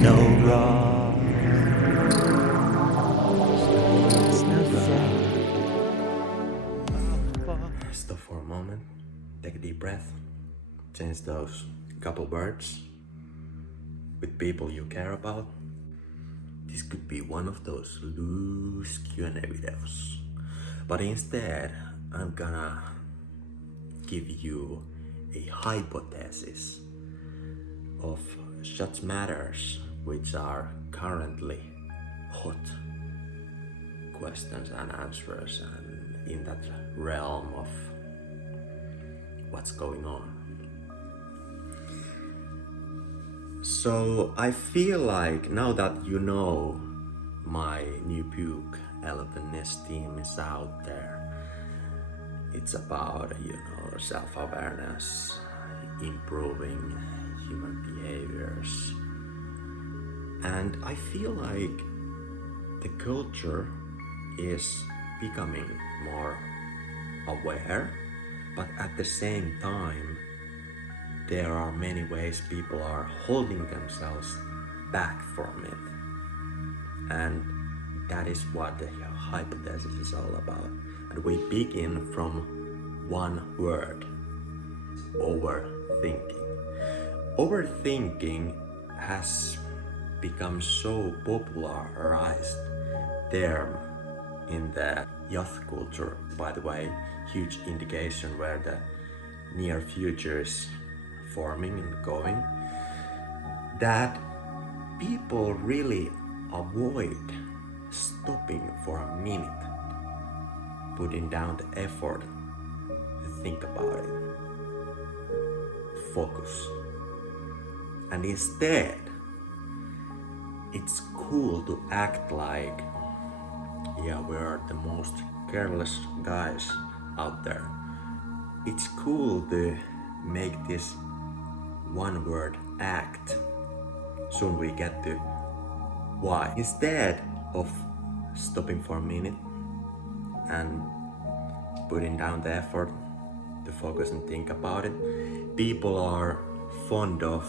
no wrong. It's no fun. Stop for a moment, take a deep breath, change those couple words with people you care about. This could be one of those loose Q&A videos, but instead I'm gonna give you a hypothesis of such matters which are currently hot questions and answers, and in that realm of what's going on. So I feel like now that you know my new book, Eleven Esteem, is out there. It's about, self-awareness, improving human behaviors. And I feel like the culture is becoming more aware, but at the same time, there are many ways people are holding themselves back from it. And that is what the hypothesis is all about. And we begin from one word: overthinking. Overthinking has become so popularized term in the youth culture, by the way, huge indication where the near future is forming and going, that people really avoid stopping for a minute, putting down the effort to think about it, focus. And instead, it's cool to act like, we're the most careless guys out there. It's cool to make this one word act. Soon we get to why. Instead of stopping for a minute and putting down the effort to focus and think about it, people are fond of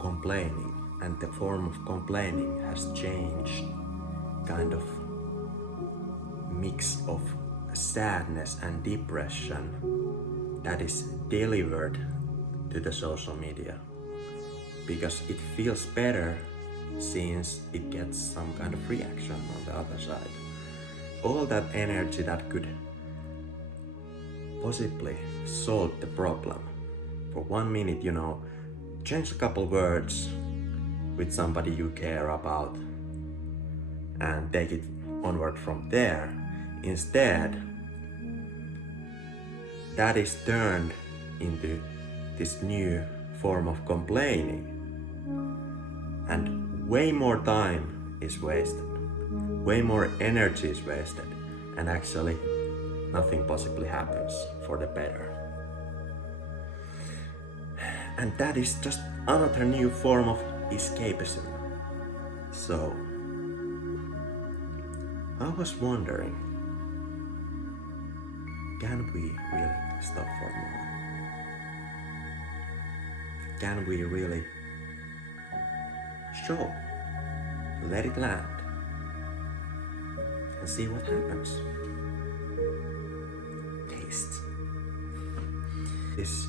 complaining, and the form of complaining has changed, kind of mix of sadness and depression that is delivered to the social media, because it feels better since it gets some kind of reaction on the other side. All that energy that could possibly solve the problem for 1 minute, change a couple words with somebody you care about and take it onward from there. Instead, that is turned into this new form of complaining, and way more time is wasted, way more energy is wasted, and actually nothing possibly happens for the better. And that is just another new form of escapism. So I was wondering, can we really stop for a moment? Can we really let it land, and see what happens? Taste. This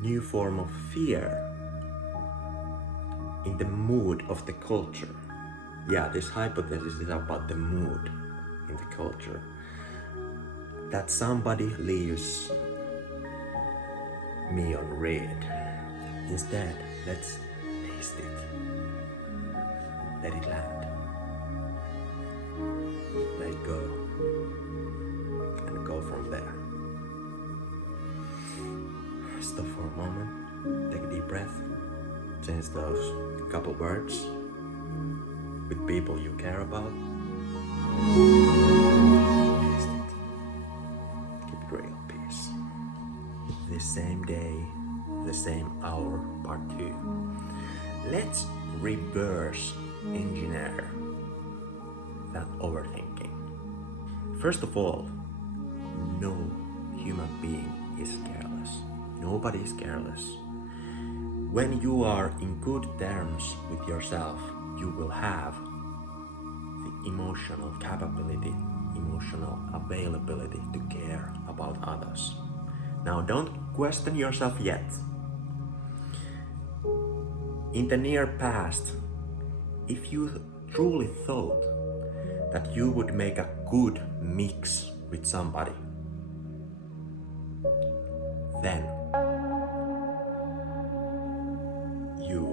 new form of fear in the mood of the culture. This hypothesis is about the mood in the culture. That somebody leaves me on red. Instead, let's taste it. Let it land. Let it go. And go from there. Stop for a moment. Take a deep breath. Change those couple words with people you care about. Taste it. Keep it real, peace. The same day, the same hour, part 2. Let's reverse engineer that overthinking. First of all, no human being is careless. Nobody is careless. When you are in good terms with yourself, you will have the emotional capability, emotional availability to care about others. Now, don't question yourself yet. In the near past, if you truly thought that you would make a good mix with somebody, then you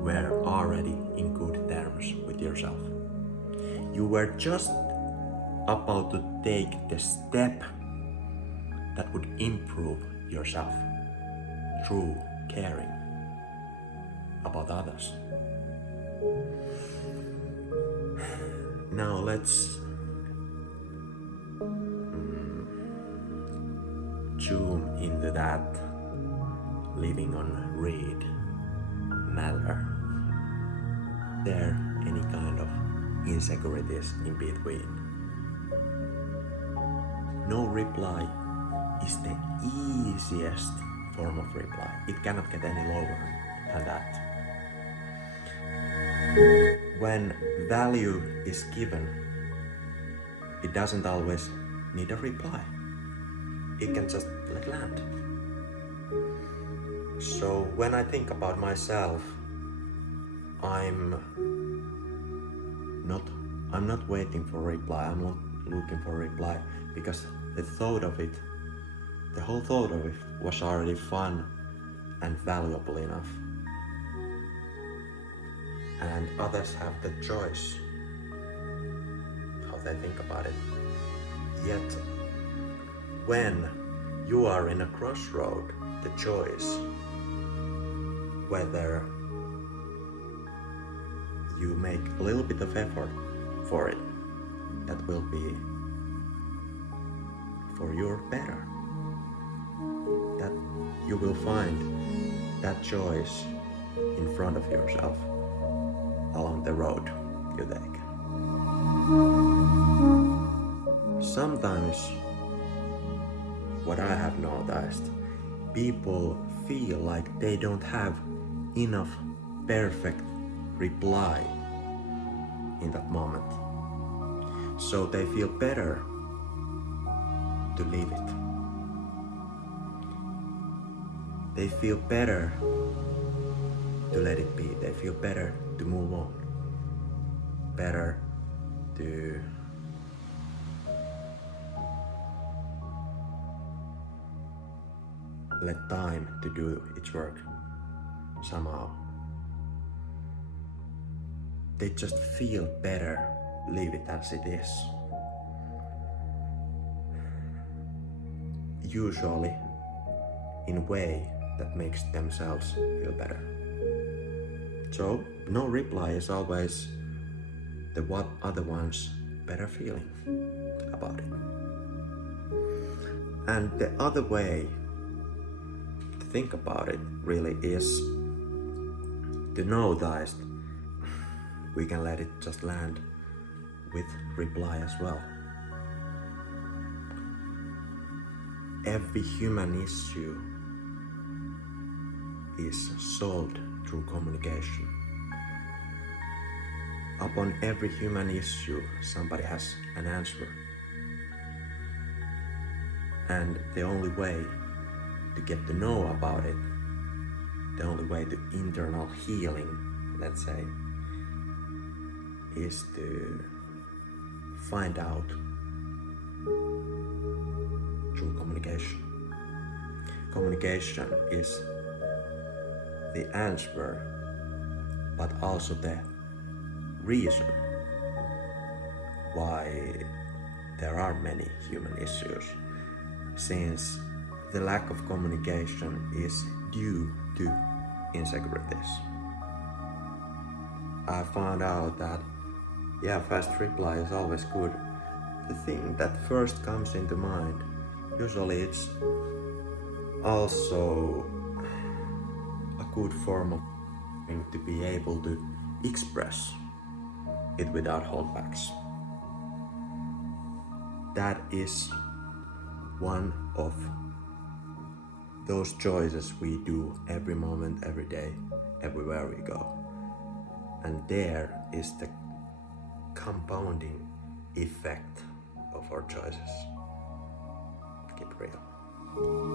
were already in good terms with yourself. You were just about to take the step that would improve yourself through caring about others. Now let's zoom into that living on read matter. There any kind of insecurities in between. No reply is the easiest form of reply. It cannot get any lower than that. When value is given, it doesn't always need a reply. It can just land. So when I think about myself, I'm not waiting for a reply. I'm not looking for a reply because the whole thought of it was already fun and valuable enough. And others have the choice how they think about it. Yet, when you are in a crossroad, the choice whether you make a little bit of effort for it, that will be for your better. That you will find that choice in front of yourself along the road you take. Sometimes what I have noticed, people feel like they don't have enough perfect reply in that moment. So they feel better to leave it. They feel better to let it be. They feel better to move on. Better to let time to do its work somehow. They just feel better, leave it as it is. Usually in a way that makes themselves feel better. So no reply is always the what other one's better feeling about it. And the other way to think about it really is to know that we can let it just land with reply as well. Every human issue is solved through communication. Upon every human issue, somebody has an answer. And the only way to get to know about it, the only way to internal healing, let's say, is to find out through communication. Communication is the answer, but also the reason why there are many human issues, since the lack of communication is due to insecurities. I found out that fast reply is always good. The thing that first comes into mind, usually it's also a good form of to be able to express it without holdbacks. That is one of those choices we do every moment, every day, everywhere we go. And there is the compounding effect of our choices. Keep real.